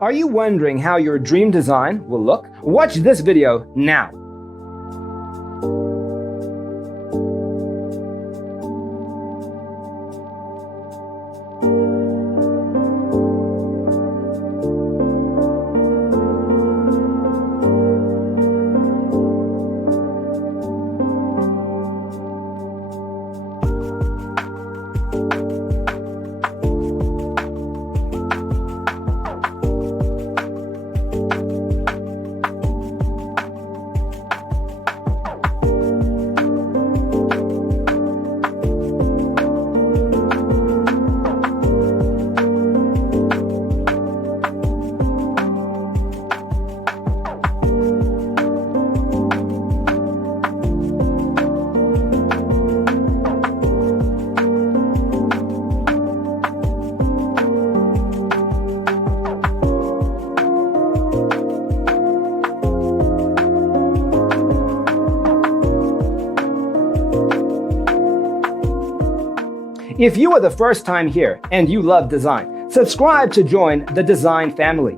Are you wondering how your dream design will look? Watch this video now. If you are the first time here and you love design, subscribe to join the design family.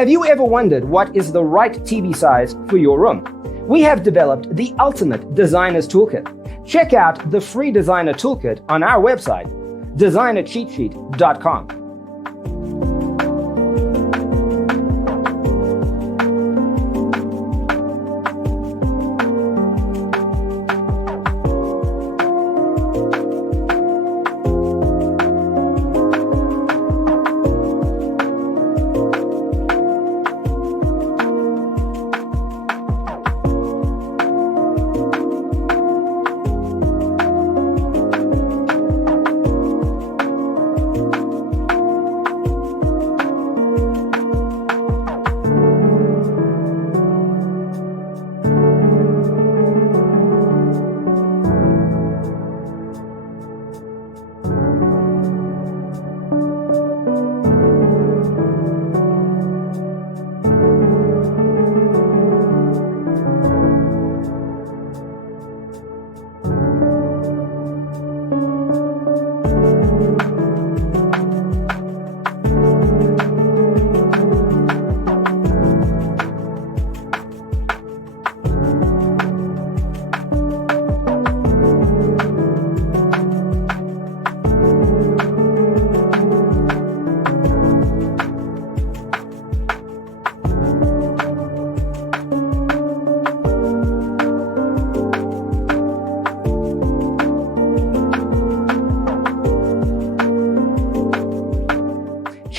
Have you ever wondered what is the right TV size for your room? We have developed the ultimate designer's toolkit. Check out the free designer toolkit on our website, designercheatsheet.com.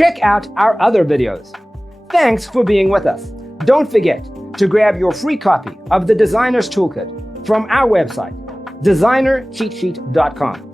Check out our other videos. Thanks for being with us. Don't forget to grab your free copy of the Designer's Toolkit from our website, designercheatsheet.com.